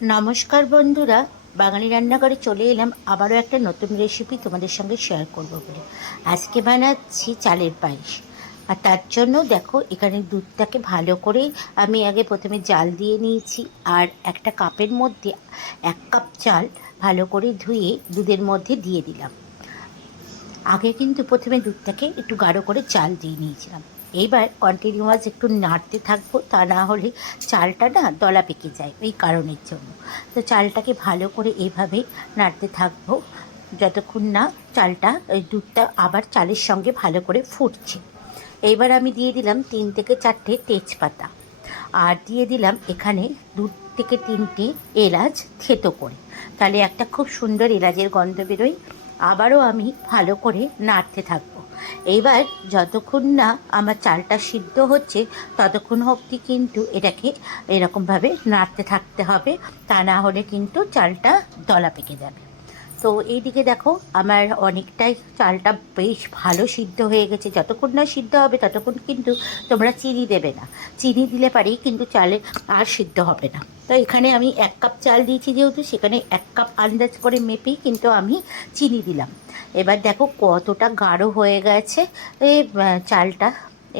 নমস্কার বন্ধুরা, বাঙালি রান্নাঘরে চলে এলাম আবারও একটা নতুন রেসিপি তোমাদের সঙ্গে শেয়ার করব বলে। আজকে বানাচ্ছি চালের পায়েস। আর তার জন্য দেখো, এখানে দুধটাকে ভালো করে আমি আগে প্রথমে জাল দিয়ে নিয়েছি। আর একটা কাপের মধ্যে 1 কাপ চাল ভালো করে ধুয়ে দুধের মধ্যে দিয়ে দিলাম। আগে কিন্তু প্রথমে দুধটাকে একটু গাঢ় করে চাল দিয়ে নিয়েছিলাম। এইবার কন্টিনিউয়াস একটু নাড়তে থাকবো, তা না হলে চালটা না দলা পেকে যায়, এই কারণের জন্য। তো চালটাকে ভালো করে এইভাবে নাড়তে থাকবো যতক্ষণ না চালটা, ওই দুধটা আবার চালের সঙ্গে ভালো করে ফুটছে। এইবার আমি দিয়ে দিলাম 3 থেকে 4টে তেজপাতা, আর দিয়ে দিলাম এখানে 2 থেকে 3টে এলাচ থেতো করে, তাহলে একটা খুব সুন্দর এলাচের গন্ধ বেরোয়। আবারও আমি ভালো করে নাড়তে থাকবো। এইবার যতক্ষণ না আমার চালটা সিদ্ধ হচ্ছে ততক্ষণ অবধি কিন্তু এটাকে এরকমভাবে নাড়তে থাকতে হবে, তা না হলে কিন্তু চালটা দলা পেকে যাবে। তো এইদিকে দেখো, আমার অনেকটাই চালটা বেশ ভালো সিদ্ধ হয়ে গেছে। যতক্ষণ না সিদ্ধ হবে ততক্ষণ কিন্তু তোমরা চিনি দেবে না। চিনি দিলে পারেই কিন্তু চালে আর সিদ্ধ হবে না। তো এখানে আমি 1 কাপ চাল দিয়েছি, যেহেতু সেখানে 1 কাপ আন্দাজ করে মেপেই কিন্তু আমি চিনি দিলাম। এবার দেখো কতটা গাঢ় হয়ে গেছে এই চালটা।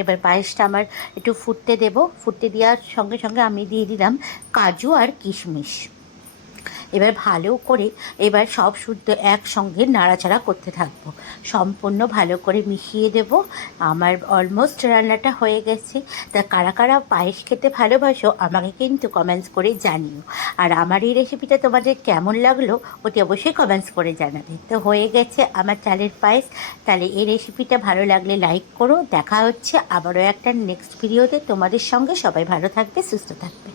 এবার পায়েসটা আমার একটু ফুটতে দেব। ফুটতে দেওয়ার সঙ্গে সঙ্গে আমি দিয়ে দিলাম কাজু আর কিশমিশ। এবার ভালো করে এবার সব শুদ্ধ একসঙ্গে নাড়াচাড়া করতে থাকবো, সম্পূর্ণ ভালো করে মিশিয়ে দেব। আমার অলমোস্ট রান্নাটা হয়ে গেছে। তা কারা কারা পায়েস খেতে ভালোবাসো আমাকে কিন্তু কমেন্টস করে জানিও। আর আমার এই রেসিপিটা তোমাদের কেমন লাগলো ওটি অবশ্যই কমেন্টস করে জানাবে। তো হয়ে গেছে আমার চালের পায়েস। তাহলে এই রেসিপিটা ভালো লাগলে লাইক করো। দেখা হচ্ছে আবারও একটা নেক্সট ভিডিওতে তোমাদের সঙ্গে। সবাই ভালো থাকবে, সুস্থ থাকবে।